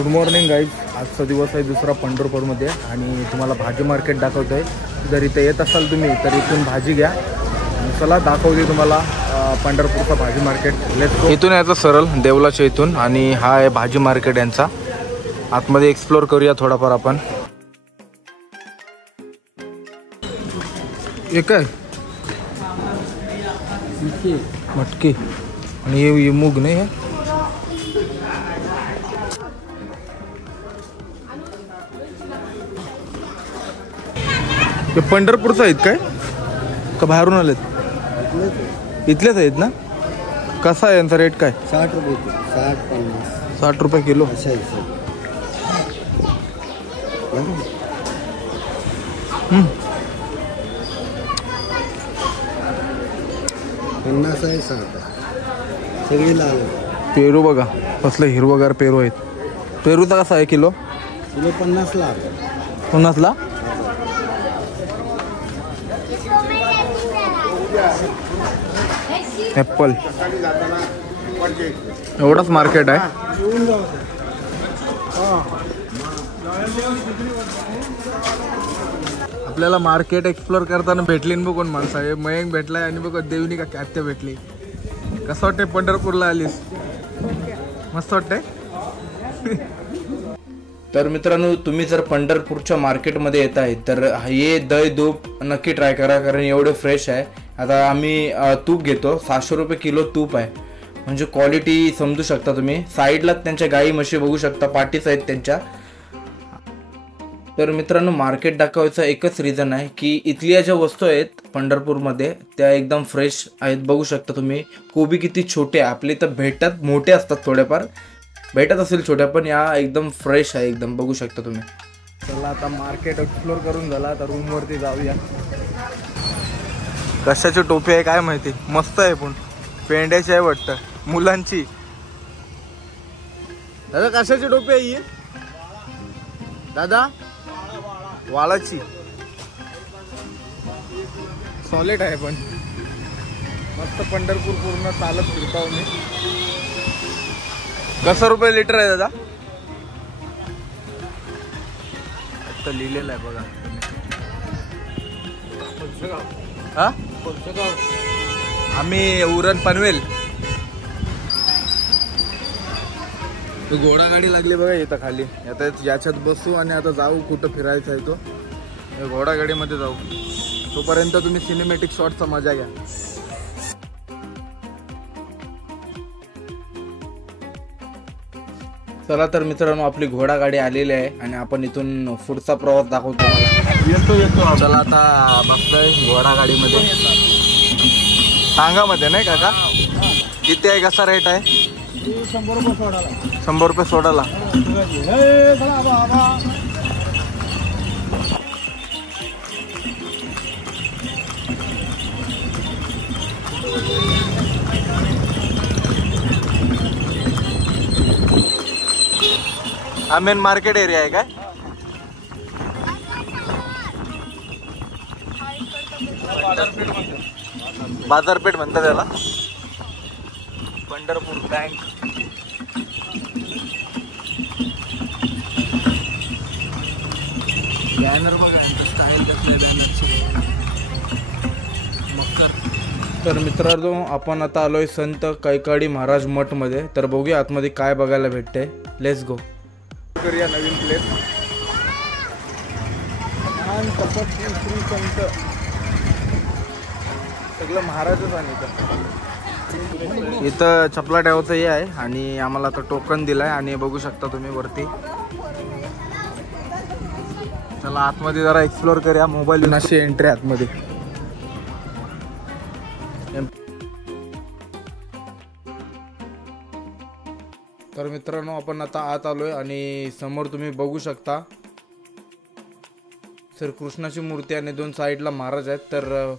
Good morning guys. आजचा दिवस आहे दुसरा पंढरपूरमध्ये आणि तुम्हाला भाजी मार्केट दाखवतो आहे. जर इथे येत असाल तुम्ही तर इथून भाजी घ्या. चला दाखवते तुम्हाला पंढरपूरचा भाजी मार्केट. Let's go. इथून यायचं सरळ देवलाच्या इथून आणि हा आहे भाजी मार्केट यांचा. आतमध्ये एक्सप्लोर करूया थोडाफार आपण. एक आहे मटकी आणि हे मूग नाही आहे. ते पंढरपूरचं आहेत काय का बाहेरून आलेत? इथलेच आहेत ना? कसा आहे यांचा रेट काय? 60 रुपये. 60-50. 60 रुपये किलो. अच्छा. 50 आहे. 60 आहे. सगळी लाल. पेरू बघा कसलं हिरवगार पेरू आहेत. पेरूचा कसा आहे किलो? किलो 50 ला. 50 ला. ॲपल एवढंच मार्केट आहे. आपल्याला मार्केट एक्सप्लोर करताना भेटली ना बघून माणसं आहे. मयंक भेटलाय आणि बघ देवनी का आत्या भेटली. कसं वाटतंय पंढरपूरला आलीस? मस्त वाटतंय. तर मित्रांनो तुम्ही जर पंढरपूरच्या मार्केटमध्ये येत आहे तर हे दही दूध नक्की ट्राय करा कारण एवढे फ्रेश आहे. आता आम्ही तूप घेतो. 700 रुपये किलो तूप आहे. म्हणजे क्वालिटी समजू शकता तुम्ही. साईडलाच त्यांच्या गाई म्हशी बघू शकता. पाटीस आहेत त्यांच्या. तर मित्रांनो मार्केट दाखवायचं एकच रिझन आहे की इथल्या ज्या वस्तू आहेत पंढरपूरमध्ये त्या एकदम फ्रेश आहेत. बघू शकता तुम्ही. कोबी किती छोटे आपले तर भेटतात. मोठे असतात थोडेफार भेटत असेल छोट्या पण या एकदम फ्रेश आहे एकदम. बघू शकता तुम्ही. चला आता मार्केट एक्सप्लोर करून झाला तर रूमवरती जाऊया. कशाची टोपी आहे काय माहिती. मस्त आहे पण पेंड्याची आहे वाटतं मुलांची. दादा कशाची टोपी आहे ही? दादा वाळाची. सॉलिड आहे पण मस्त. पंढरपूर पूर्ण चालत फिरतो मी. कसं रुपये लिटर आहे दादा? आता लिहिलेलं आहे बघा. हा आम्ही उरण पनवेल. घोडा गाडी लागली बघा इथं खाली. आता याच्यात बसू आणि आता जाऊ कुठं फिरायचं आहे तो घोडा गाडीमध्ये जाऊ. तोपर्यंत तुम्ही सिनेमॅटिक शॉटचा मजा घ्या. चला तर मित्रांनो आपली घोडा गाडी आलेली आहे आणि आपण इथून पुढचा प्रवास दाखवतो मला. चला आता बसलोय घोडा गाडीमध्ये. टांगामध्ये नाही काका? किती आहे कसा रेट आहे? 100 रुपये सोडाला. 100 रुपये सोडाला. हा मेन मार्केट एरिया आहे काय? बाजारपेठ म्हणतात त्याला. पंढरपूर बँक. बॅनर बघा स्टाईल कसले बॅनरचे. मकर. तर मित्रांनो आपण आता आलोय संत कैकाडी महाराज मठ मध्ये. तर बघूया आतमध्ये काय बघायला भेटते. Let's go. करूया नवीन प्लेस. श्री संत सगळं महाराजच आहे इथं. चपला ठेवायचं हे आहे आणि आम्हाला आता टोकन दिलाय आणि बघू शकता तुम्ही वरती. चला आतमध्ये जरा एक्सप्लोर करूया. मोबाईल अशी एंट्री आतमध्ये. तर मित्रांनो आपण आता आत आलोय आणि समोर तुम्ही बघू शकता सर कृष्णाची मूर्ती आणि 2 साईडला महाराज आहेत. तर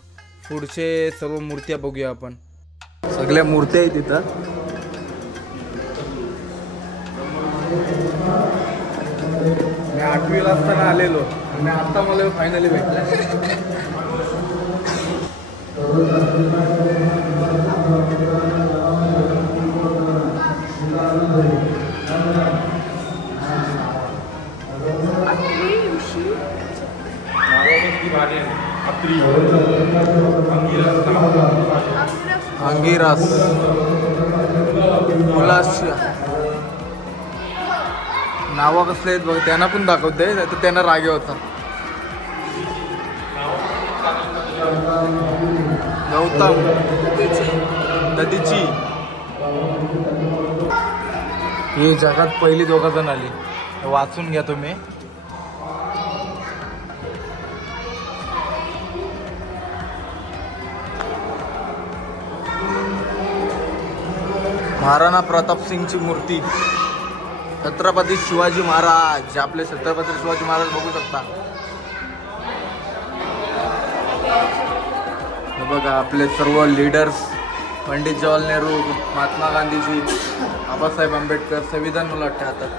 पुढचे सर्व मूर्त्या बघूया आपण. सगळ्या मूर्त्या आहेत तिथं. मी 8वीला असताना आलेलो आणि आता मला फायनली भेटला. मिरास मुलास नावं कसले आहेत बघ, त्यांना पण दाखवते तर त्यांना रागे होता. गौतम नदीची ही जगात पहिली 2 जण आली, वाचून घ्या तुम्ही. महाराणा प्रताप सिंगची मूर्ती, छत्रपती शिवाजी महाराज, आपले छत्रपती शिवाजी महाराज बघू शकता. बघा आपले सर्व लीडर्स, पंडित जवाहरलाल नेहरू, महात्मा गांधीजी, बाबासाहेब आंबेडकर, संविधान मला वाटतं हातात.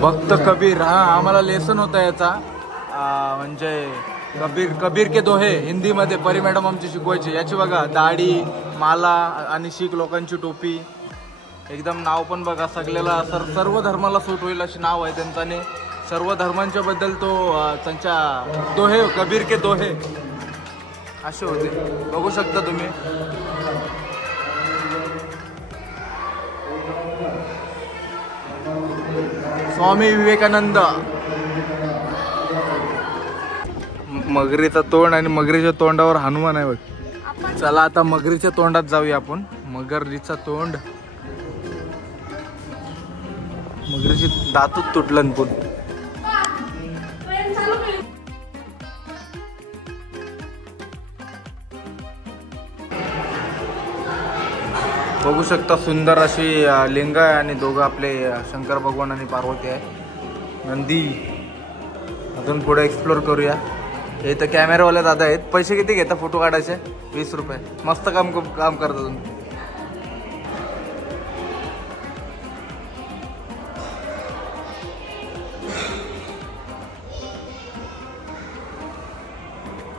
भक्त कबीर, हा आम्हाला लेसन होता याचा, म्हणजे कबीर के दोहे हिंदीमध्ये परी मॅडम आमची शिकवायची. याची बघा दाढी, माला आणि शीख लोकांची टोपी, एकदम नाव पण बघा सगळ्याला सर्व धर्माला सूट होईल अशी नाव आहे त्यांचं. आणि सर्व धर्मांच्या बद्दल तो त्यांच्या दोहे, कबीर के दोहे असे होते, बघू शकता तुम्ही. स्वामी विवेकानंद, मगरीचा तोंड आणि मगरीच्या तोंडावर हनुमान आहे बघ. चला आता मगरीच्या तोंडात जाऊया आपण. मगरीचा तोंड, मगरीची दातच तुटलं पण. बघू शकता सुंदर अशी लिंग आहे आणि दोघं आपले शंकर भगवान आणि पार्वती आहे. नंदी. अजून पुढे एक्सप्लोर करूया. हे तर कॅमेरावाले दादा आहेत. पैसे किती घेता फोटो काढायचे? 20 रुपये. मस्त काम करता तुम्ही.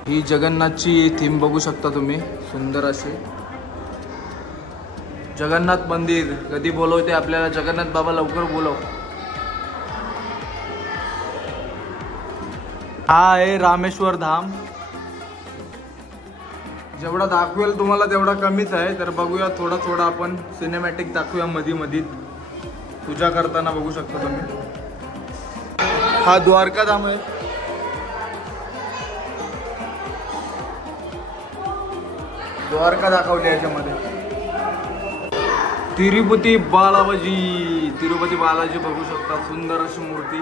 ही जगन्नाथची थीम बघू शकता तुम्ही, सुंदर अशी. जगन्नाथ मंदिर कधी बोलवते आपल्याला, जगन्नाथ बाबा लवकर बोलव. हा आहे रामेश्वर धाम. जेवढा दाखवेल तुम्हाला तेवढा कमीच आहे, तर बघूया थोडा थोडा आपण सिनेमॅटिक दाखवूया मध्ये मध्ये पूजा करताना. बघू शकता तुम्ही, हा द्वारका धाम आहे. द्वारका दाखवली याच्यामध्ये. तिरुपती बालाजी बघू शकता, सुंदर अशी मूर्ती.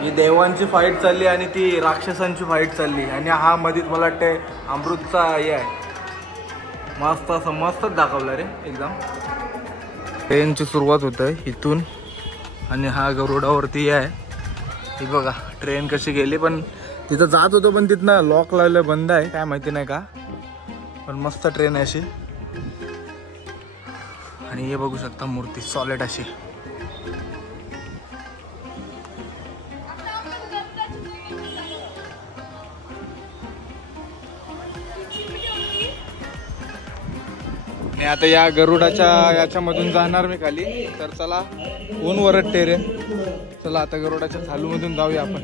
ही देवांची फाईट चालली आणि ती राक्षसांची फाईट चालली. आणि हा मध्ये मला वाटतंय अमृतचा हे आहे. मस्त असं मस्तच दाखवलं रे एकदम. ट्रेनची सुरुवात होत आहे इथून आणि हा गरुडावरती आहे. ही बघा ट्रेन कशी गेली, पण तिथं जात होतो पण तिथनं लॉक लावलं, बंद आहे काय माहिती नाही का, पण मस्त ट्रेन आहे अशी. आणि हे बघू शकता मूर्ती सॉलिड अशी. आणि आता या गरुडाच्या याच्यामधून जाणार मी खाली. तर चला, ऊन वरटते रे. चला आता गरुडाच्या खालूमधून जाऊया आपण.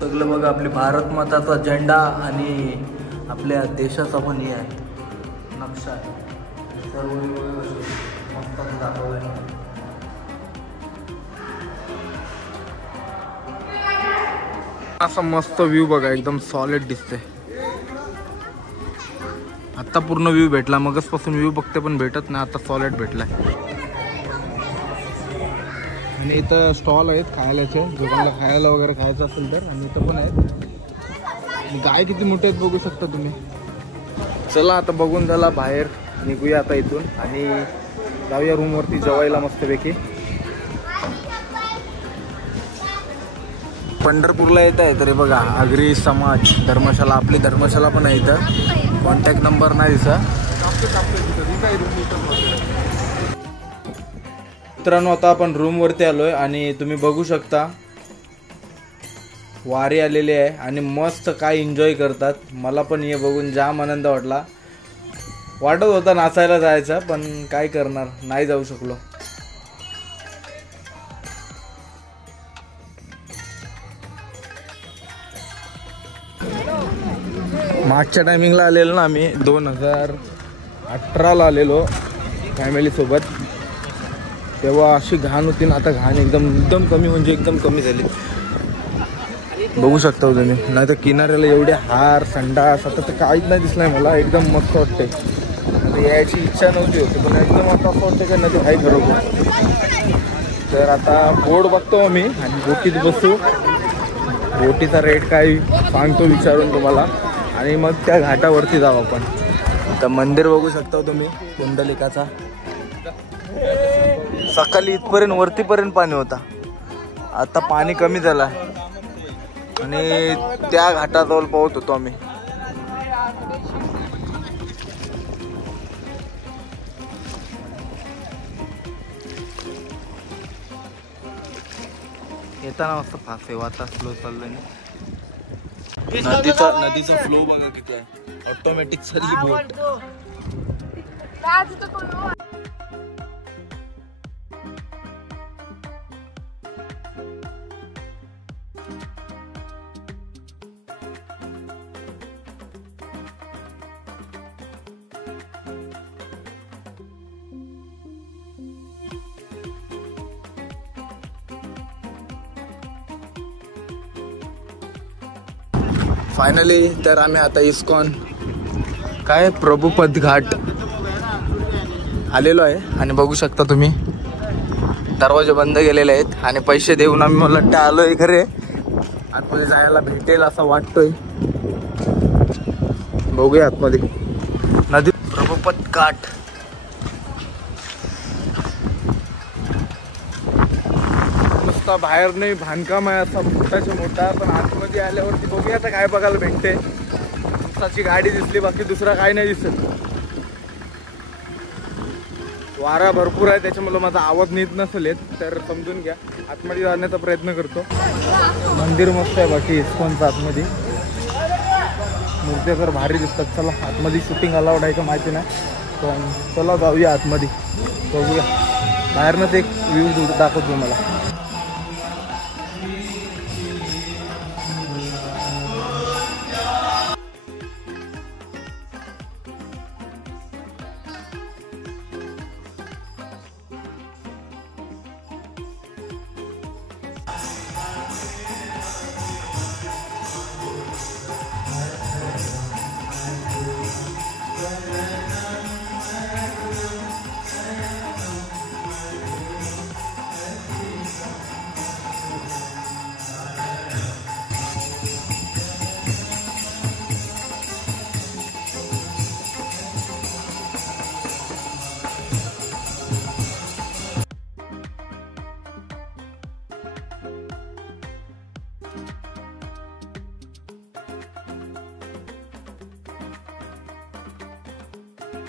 सगळं बघा आपली भारत माताचा झेंडा आणि आपल्या देशाचा पण हे आहे, नक्षा आहे. सर्व मस्त दाखवलंय. असा मस्त व्ह्यू बघा, एकदम सॉलिड दिसते. आता पूर्ण व्ह्यू भेटला, मगच पासून व्ह्यू बघते पण भेटत नाही, आता सॉलिड भेटलाय. आणि इथं स्टॉल आहेत खायलाचे, लोकांना खायला वगैरे खायचं असेल तर. आणि इथं पण आहेत. गाय किती मोठे आहेत बघू शकता तुम्ही. चला आता बघून झाला, बाहेर निघूया आता इथून आणि जाऊया रूमवरती जेवायला मस्तपैकी. पंढरपूरला येत आहे तरी बघा आगरी समाज धर्मशाला, आपली धर्मशाला पण आहे इथं. कॉन्टॅक्ट नंबर नाही दिसा. मित्रांनो आता आपण रूमवरती आलोय आणि तुम्ही बघू शकता वारी आलेली आहे आणि मस्त काय एन्जॉय करतात. मला पण हे बघून जाम आनंद वाटला. वाटत होता नाचायला जायचं, पण काय करणार, नाही जाऊ शकलो. मागच्या टायमिंगला आलेलो ना आम्ही 2018ला आलेलो फॅमिलीसोबत. तेव्हा अशी घाण होती ना, आता घाण एकदम कमी, म्हणजे एकदम कमी झाली. बघू शकता तुम्ही. नाही तर किनाऱ्याला एवढे हार संडास आता तर काहीच नाही दिसलाय मला. एकदम मस्त वाटते. आता यायची इच्छा नव्हती होती, पण एकदम आता असं वाटतं का नदी हाय खरोखर. तर आता बोट बघतो आम्ही आणि बोटीत बसू. बोटीचा रेट काय सांगतो विचारून तुम्हाला, आणि मग त्या घाटावरती जाऊ आपण. तर मंदिर बघू शकता तुम्ही कुंडलिकाचा. सकाळी इथपर्यंत वरतीपर्यंत पाणी होता, आता पाणी कमी झालं आणि त्या घाटाजवळ पोहत होतो आम्ही. येताना मस्त फास्ट आहे, आता स्लो चाललंय. नदीचा फ्लो बघा किती आहे. ऑटोमॅटिक चालली बोट. फायनली तर आम्ही आता इस्कॉन काय प्रभुपद घाट आलेलो आहे. आणि बघू शकता तुम्ही दरवाजे बंद केलेले आहेत आणि पैसे देऊन आम्ही मला वाटतं आलोय. खरे आतमध्ये जायला भेटेल असं वाटतोय. बघूया आतमध्ये. नदी प्रभुपद घाट. मस्त बाहेर नाही बांधकाम आहे असा मोठाच्या मोठा, पण आतमध्ये आल्यावरती बघूया आता काय बघायला भेटते. उसाची गाडी दिसली, बाकी दुसरा काय नाही दिसत. वारा भरपूर आहे त्याच्यामुळे माझा आवाज नीट नसेल येत, तर समजून घ्या. आतमध्ये जाण्याचा प्रयत्न करतो. मंदिर मस्त आहे बाकी इस्कॉनचं. आतमध्ये मूर्त्या तर भारी दिसतात. चला आतमध्ये शूटिंग अलाउड आहे का माहिती नाही, पण चला जाऊया आतमध्ये, बघूया. बाहेरनंच एक व्ह्यू दाखवतो मला.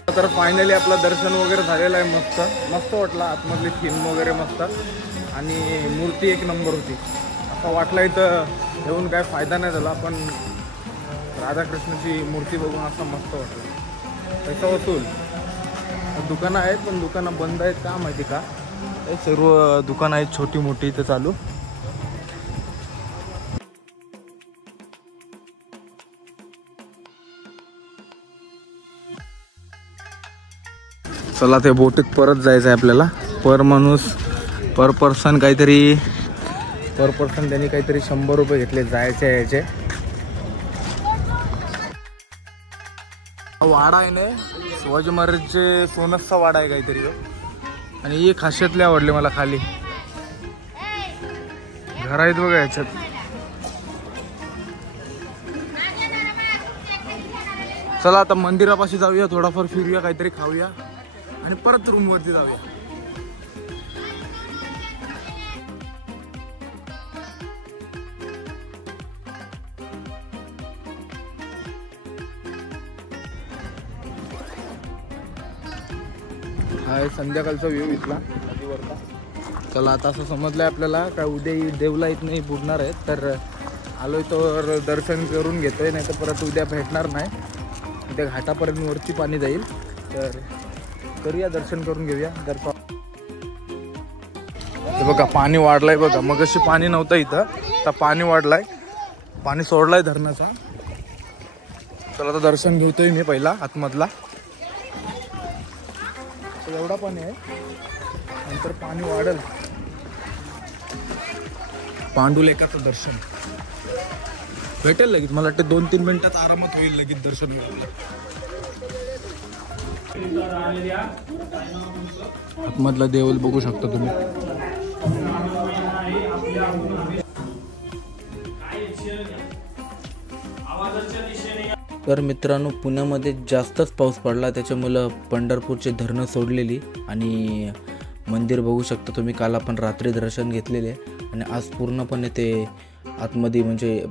तर फायनली आपलं दर्शन वगैरे झालेलं आहे. मस्त वाटलं. आतमधली थीम वगैरे मस्त, आणि मूर्ती एक नंबर होती. असं वाटलं इथं येऊन काय फायदा नाही झाला, पण राधाकृष्णाची मूर्ती बघून असं मस्त वाटलं. पैसा वसूल. दुकानं आहेत पण दुकानं बंद आहेत का माहिती का. सर्व दुकानं आहेत छोटी मोठी इथं चालू. चला ते बोटीत परत जायचं आहे आपल्याला. पर पर्सन काहीतरी त्यांनी काहीतरी 100 रुपये घेतले जायचे यायचे. वाडा आहे ना शिवाजी महाराजचे सोनसचा वाडा आहे काहीतरी. आणि ही खासियतले आवडले मला. खाली घर आहेत बघा याच्यात. चला आता मंदिरापाशी जाऊया, थोडाफार फिरूया, काहीतरी खाऊया आणि परत रूम वरती जाऊया. हा संध्याकाळचा व्ह्यू इथला नदीवरचा. चला आता असं समजलंय आपल्याला काय उद्या देवला इथं नाही बुडणार आहेत, तर आलोय तर दर्शन करून घेतोय, नाही तर परत उद्या भेटणार नाही. उद्या घाटापर्यंत वरती पाणी जाईल, तर करूया दर्शन करून घेऊया. हे बघा पाणी वाढलंय बघा, मग अशी पाणी नव्हतं इथं, आता पाणी वाढलंय, पाणी सोडलाय धरणाचा. चला आता दर्शन घेतोय मी पहिला आतमधला. एवढा पाणी आहे, नंतर पाणी वाढल. पांडुलेखाचं दर्शन भेटेल लगेच, मला वाटतं 2-3 मिनिटात आरामात होईल लगेच दर्शन. आतमधला देऊळ बघू शकता तुम्ही. तर मित्रांनो, पुण्यामध्ये जास्तच पाऊस पडला, त्याच्यामुळं पंढरपूरचे धरणं सोडलेली आणि मंदिर बघू शकता तुम्ही. काल आपण रात्री दर्शन घेतलेले आणि आज पूर्णपणे ते आतमध्ये म्हणजे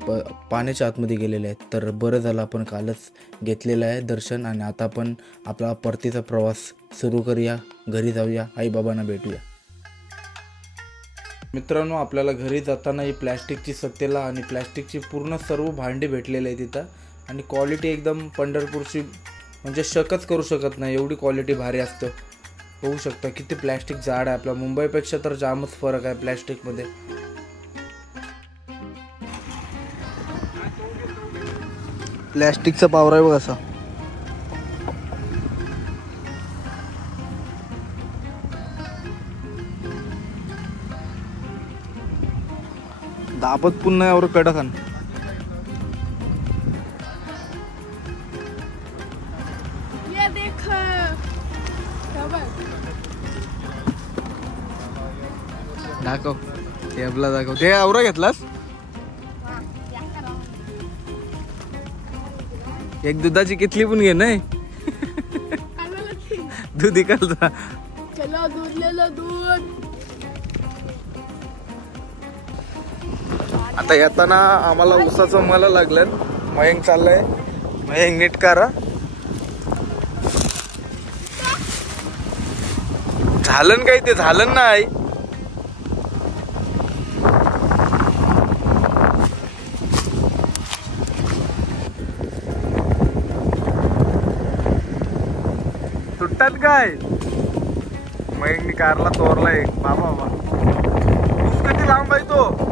पाण्याच्या आतमध्ये गेलेले आहेत. तर बरं झालं आपण कालच घेतलेलं आहे दर्शन आणि आता आपण आपला परतीचा प्रवास सुरू करूया, घरी जाऊया, आईबाबांना भेटूया. मित्रांनो, आपल्याला घरी जाताना ही प्लॅस्टिकची सत्तेला आणि प्लॅस्टिकची पूर्ण सर्व भांडी भेटलेली आहे तिथं आणि क्वालिटी एकदम पंढरपूरची म्हणजे शकच करू शकत नाही, एवढी क्वालिटी भारी असतं. बघू शकता किती प्लॅस्टिक जाड आहे. आपल्या मुंबईपेक्षा तर जामच फरक आहे प्लॅस्टिकमध्ये. प्लॅस्टिकचा पावर आहे बघ असा. दाबत पुन्हा यावर कडक आण. दाखव टेबला दाखव. ते आवरा घेतलास? एक दुधाची कितली पण घे नाही. दूध इकालचा. चलो दूध ले लो दूध. आता येताना आम्हाला उसाचं मला लागलं. मयंक चाललंय, मयंक नीट करा. झालं काय ते झालं नाही. सुट्टात काय मयंकनी कारला तोरलाय. बाबा ऊस किती लांब आहे तो.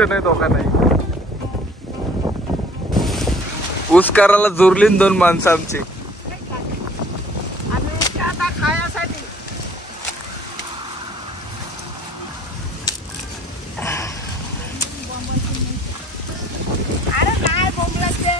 नाही धोका नाही. ऊस करायला जोरली 2 माणसं आमची. खायासाठी अरे काय बोंबलत ते.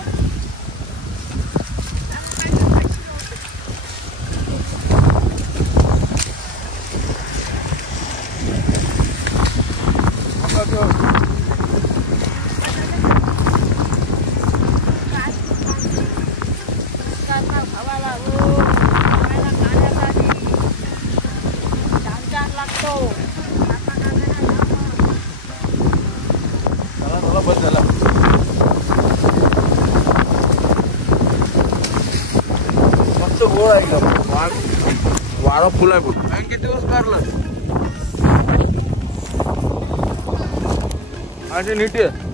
मस्त गोळ आहे वारा फुल आहे बघ. किती दिवस काढलं आणि नीट आहे.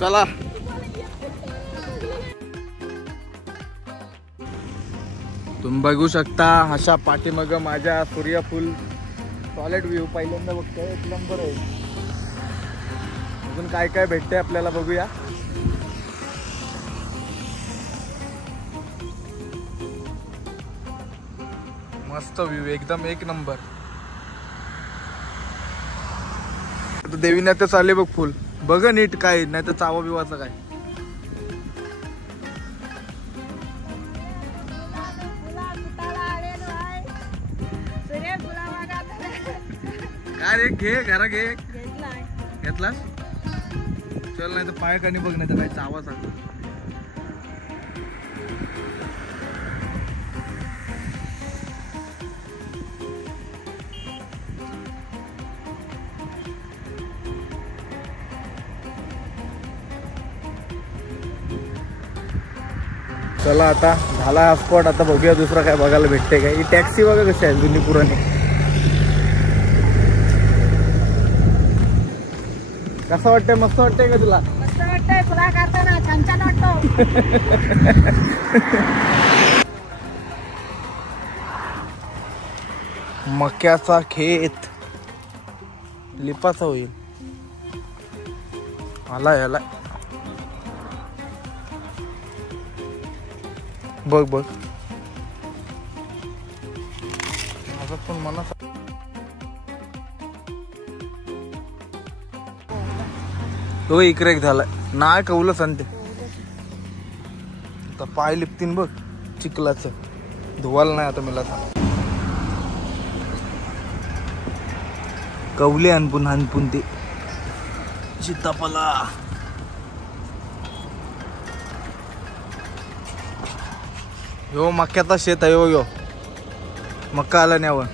चला तुम्ही बघू शकता अशा पाठीमाग माझ्या सूर्यफूल सॉलिड व्ह्यू पहिल्यांदा बघतोय. एक नंबर आहे. अजून काय काय भेटते आपल्याला बघूया. मस्त व्ह्यू एकदम एक नंबर. आता देवीने आता चालले बघ फुल. बघ नीट काय नाही तर चावा बिवाचं काय. काय रे घे घरा घे. घेतलास चल नाही तर पाय कानी बघ नाही तर काय चावा सांग. चला आता झाला हा स्पॉट. आता बघूया दुसरा काय बघायला भेटते काय. ही टॅक्सी बघा कशी आहे जुनी पुराणी. कसं वाटतंय? मस्त वाटतंय का तुला? मस्त वाटतंय. तुला करताना छान छान वाटतो. मक्याचा खेत लिपाचा होईल. आला याला बघ बघ. माझा पण मना तो इकडे एक झालाय. नाही कवलं सांगते. आता पाय लिपतीन बघ चिखलाच. धुवायला नाही आता मला. कवले अनपुन ते सीताफळा. यो मक्याचा शेत आहे. यो मक्का आला न्यावं.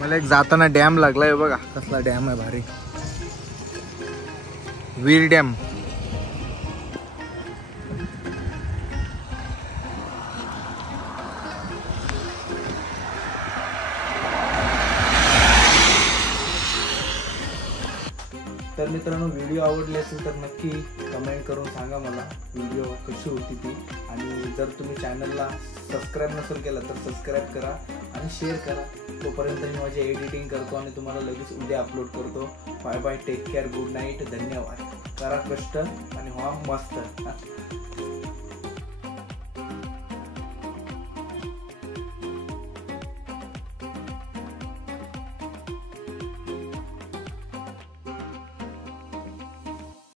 मला एक जाताना डॅम लागलाय बघा. कसला डॅम आहे भारी. वीर डॅम. तर मित्रांनो व्हिडिओ आवडले असेल तर नक्की कमेंट करून सांगा मला व्हिडिओ कशी होती ती. आणि जर तुम्ही चॅनलला सबस्क्राईब नसेल केलं तर सबस्क्राईब करा आणि शेअर करा. तोपर्यंत मी माझी एडिटिंग करतो आणि तुम्हाला लगेच उद्या अपलोड करतो. Bye bye. Take care. Good night. धन्यवाद. करा कष्ट आणि व्हा मस्त.